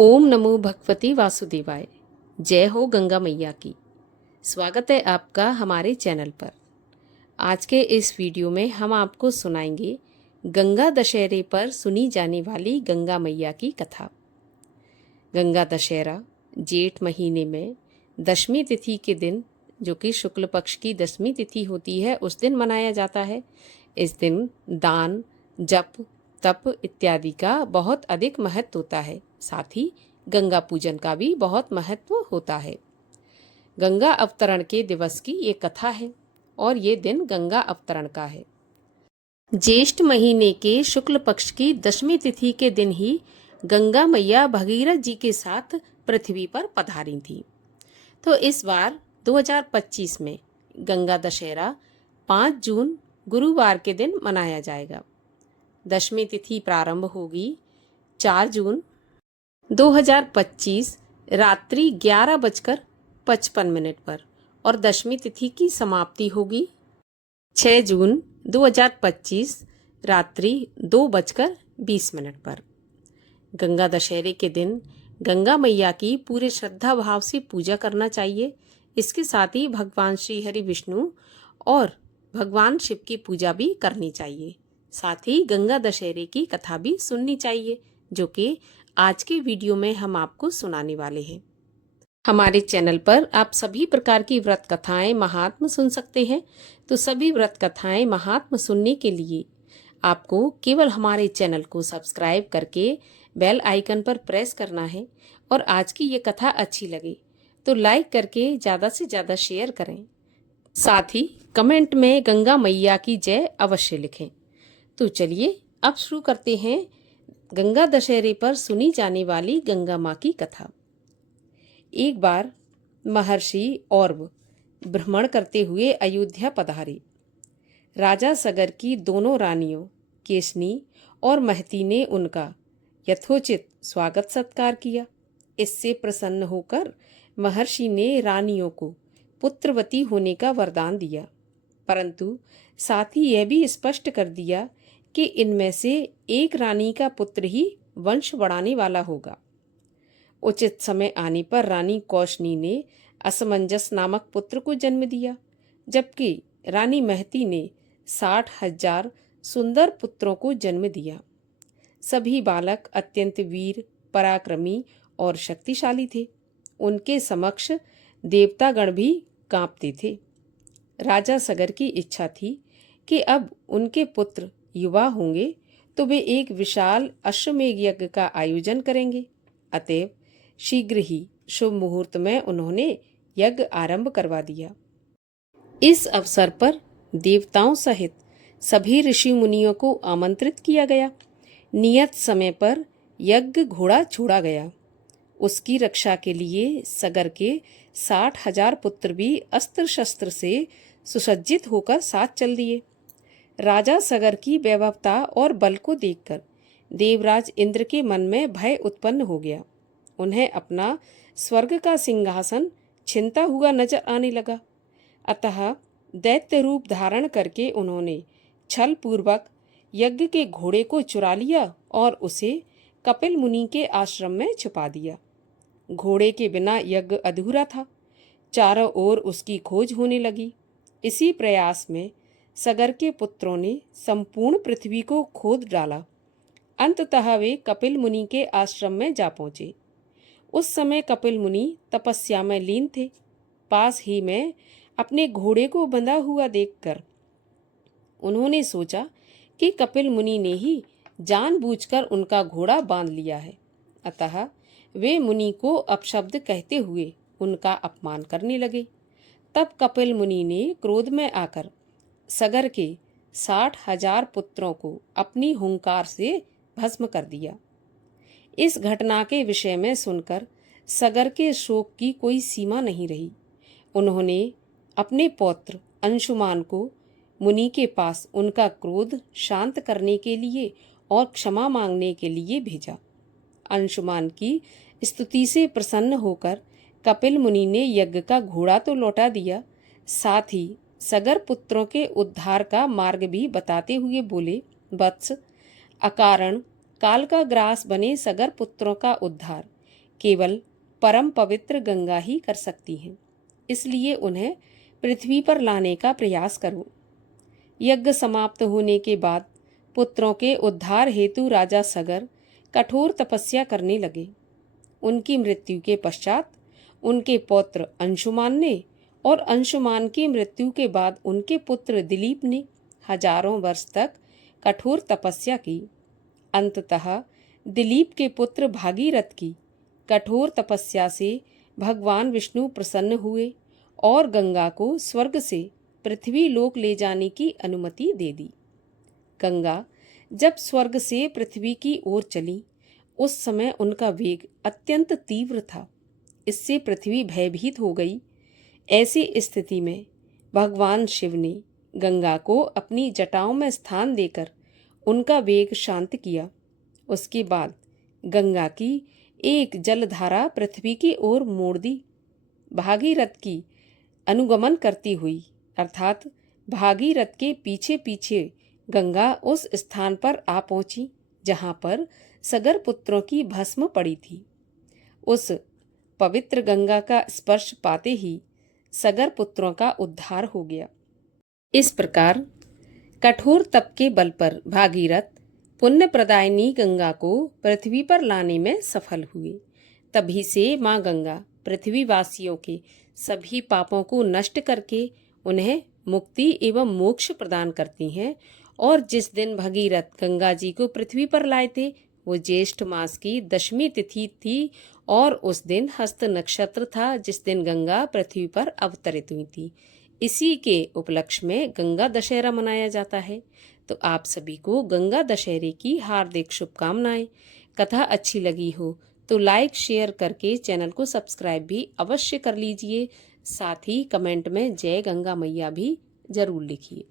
ओम नमो भगवती वासुदेवाय। जय हो गंगा मैया की। स्वागत है आपका हमारे चैनल पर। आज के इस वीडियो में हम आपको सुनाएंगे गंगा दशहरे पर सुनी जाने वाली गंगा मैया की कथा। गंगा दशहरा जेठ महीने में दशमी तिथि के दिन, जो कि शुक्ल पक्ष की दशमी तिथि होती है, उस दिन मनाया जाता है। इस दिन दान, जप, तप इत्यादि का बहुत अधिक महत्व होता है। साथ ही गंगा पूजन का भी बहुत महत्व होता है। गंगा अवतरण के दिवस की ये कथा है और ये दिन गंगा अवतरण का है। ज्येष्ठ महीने के शुक्ल पक्ष की दशमी तिथि के दिन ही गंगा मैया भगीरथ जी के साथ पृथ्वी पर पधारी थी। तो इस बार 2025 में गंगा दशहरा 5 जून गुरुवार के दिन मनाया जाएगा। दशमी तिथि प्रारंभ होगी 4 जून 2025 रात्रि 11:55 पर और दशमी तिथि की समाप्ति होगी 6 जून 2025 रात्रि 2:20 पर। गंगा दशहरे के दिन गंगा मैया की पूरे श्रद्धा भाव से पूजा करना चाहिए। इसके साथ ही भगवान श्री हरि विष्णु और भगवान शिव की पूजा भी करनी चाहिए। साथ ही गंगा दशहरे की कथा भी सुननी चाहिए, जो कि आज के वीडियो में हम आपको सुनाने वाले हैं। हमारे चैनल पर आप सभी प्रकार की व्रत कथाएं, महात्म सुन सकते हैं। तो सभी व्रत कथाएं, महात्म सुनने के लिए आपको केवल हमारे चैनल को सब्सक्राइब करके बेल आइकन पर प्रेस करना है। और आज की ये कथा अच्छी लगे तो लाइक करके ज़्यादा से ज़्यादा शेयर करें। साथ ही कमेंट में गंगा मैया की जय अवश्य लिखें। तो चलिए अब शुरू करते हैं गंगा दशहरे पर सुनी जाने वाली गंगा माँ की कथा। एक बार महर्षि औरव भ्रमण करते हुए अयोध्या पधारे। राजा सगर की दोनों रानियों केशनी और महती ने उनका यथोचित स्वागत सत्कार किया। इससे प्रसन्न होकर महर्षि ने रानियों को पुत्रवती होने का वरदान दिया, परंतु साथ ही यह भी स्पष्ट कर दिया कि इनमें से एक रानी का पुत्र ही वंश बढ़ाने वाला होगा। उचित समय आने पर रानी कौशनी ने असमंजस नामक पुत्र को जन्म दिया, जबकि रानी महती ने 60,000 सुंदर पुत्रों को जन्म दिया। सभी बालक अत्यंत वीर, पराक्रमी और शक्तिशाली थे। उनके समक्ष देवतागण भी कांपते थे। राजा सगर की इच्छा थी कि अब उनके पुत्र युवा होंगे तो वे एक विशाल अश्वमेध यज्ञ का आयोजन करेंगे। अतएव शीघ्र ही शुभ मुहूर्त में उन्होंने यज्ञ आरंभ करवा दिया। इस अवसर पर देवताओं सहित सभी ऋषि मुनियों को आमंत्रित किया गया। नियत समय पर यज्ञ घोड़ा छोड़ा गया। उसकी रक्षा के लिए सगर के 60,000 पुत्र भी अस्त्र शस्त्र से सुसज्जित होकर साथ चल दिए। राजा सगर की वैभवता और बल को देखकर देवराज इंद्र के मन में भय उत्पन्न हो गया। उन्हें अपना स्वर्ग का सिंहासन छिनता हुआ नजर आने लगा। अतः दैत्य रूप धारण करके उन्होंने छल पूर्वक यज्ञ के घोड़े को चुरा लिया और उसे कपिल मुनि के आश्रम में छुपा दिया। घोड़े के बिना यज्ञ अधूरा था। चारों ओर उसकी खोज होने लगी। इसी प्रयास में सगर के पुत्रों ने संपूर्ण पृथ्वी को खोद डाला। अंततः वे कपिल मुनि के आश्रम में जा पहुंचे। उस समय कपिल मुनि तपस्या में लीन थे। पास ही में अपने घोड़े को बंधा हुआ देखकर उन्होंने सोचा कि कपिल मुनि ने ही जानबूझकर उनका घोड़ा बांध लिया है। अतः वे मुनि को अपशब्द कहते हुए उनका अपमान करने लगे। तब कपिल मुनि ने क्रोध में आकर सगर के 60,000 पुत्रों को अपनी हुंकार से भस्म कर दिया। इस घटना के विषय में सुनकर सगर के शोक की कोई सीमा नहीं रही। उन्होंने अपने पौत्र अंशुमान को मुनि के पास उनका क्रोध शांत करने के लिए और क्षमा मांगने के लिए भेजा। अंशुमान की स्तुति से प्रसन्न होकर कपिल मुनि ने यज्ञ का घोड़ा तो लौटा दिया, साथ ही सगर पुत्रों के उद्धार का मार्ग भी बताते हुए बोले, वत्स, अकारण काल का ग्रास बने सगर पुत्रों का उद्धार केवल परम पवित्र गंगा ही कर सकती हैं। इसलिए उन्हें पृथ्वी पर लाने का प्रयास करो। यज्ञ समाप्त होने के बाद पुत्रों के उद्धार हेतु राजा सगर कठोर तपस्या करने लगे। उनकी मृत्यु के पश्चात उनके पौत्र अंशुमान ने और अंशुमान की मृत्यु के बाद उनके पुत्र दिलीप ने हजारों वर्ष तक कठोर तपस्या की। अंततः दिलीप के पुत्र भागीरथ की कठोर तपस्या से भगवान विष्णु प्रसन्न हुए और गंगा को स्वर्ग से पृथ्वी लोक ले जाने की अनुमति दे दी। गंगा जब स्वर्ग से पृथ्वी की ओर चली, उस समय उनका वेग अत्यंत तीव्र था। इससे पृथ्वी भयभीत हो गई। ऐसी स्थिति में भगवान शिव ने गंगा को अपनी जटाओं में स्थान देकर उनका वेग शांत किया। उसके बाद गंगा की एक जलधारा पृथ्वी की ओर मोड़ दी। भागीरथ की अनुगमन करती हुई, अर्थात भागीरथ के पीछे पीछे गंगा उस स्थान पर आ पहुंची जहां पर सगर पुत्रों की भस्म पड़ी थी। उस पवित्र गंगा का स्पर्श पाते ही सगर पुत्रों का उद्धार हो गया। इस प्रकार कठोर तप के बल पर भागीरथ पुण्य प्रदायिनी गंगा को पृथ्वी पर लाने में सफल हुए। तभी से माँ गंगा पृथ्वीवासियों के सभी पापों को नष्ट करके उन्हें मुक्ति एवं मोक्ष प्रदान करती हैं। और जिस दिन भगीरथ गंगा जी को पृथ्वी पर लाए थे वो ज्येष्ठ मास की 10वीं तिथि थी और उस दिन हस्त नक्षत्र था जिस दिन गंगा पृथ्वी पर अवतरित हुई थी। इसी के उपलक्ष्य में गंगा दशहरा मनाया जाता है। तो आप सभी को गंगा दशहरे की हार्दिक शुभकामनाएं। कथा अच्छी लगी हो तो लाइक शेयर करके चैनल को सब्सक्राइब भी अवश्य कर लीजिए। साथ ही कमेंट में जय गंगा मैया भी जरूर लिखिए।